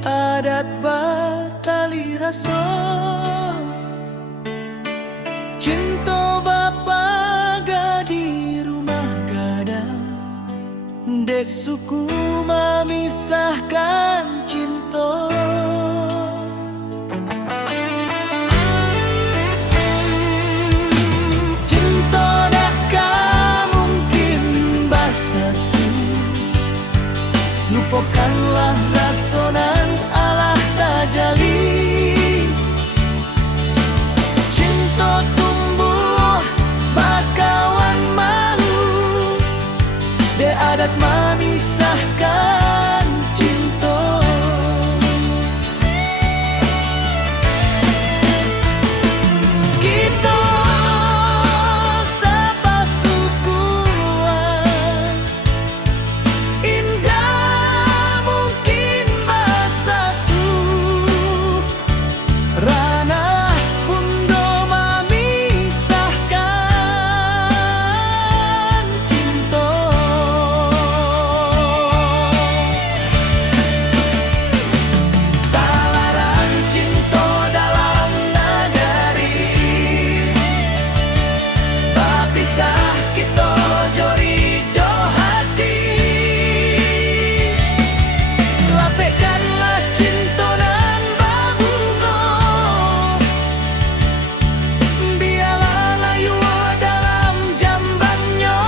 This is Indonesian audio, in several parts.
adat batali raso cinta bapa gadi rumah gadang dek suku memisahkan cinta. Cinta dah mungkin bersatu, lupakanlah rasonan Allah tajali. Cinta tumbuh bakawan malu, de adat memisahkan cinta. Kita sepasukuan, indah mungkin bersatu. Ranah bundo memisahkan cinta. Talaran cinta dalam negeri, berpisah kita jori do hati. Lapekkanlah cinta dan berbunga, biarlah layu dalam jambannya.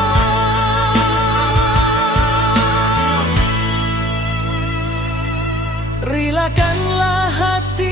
Rilakanlah hati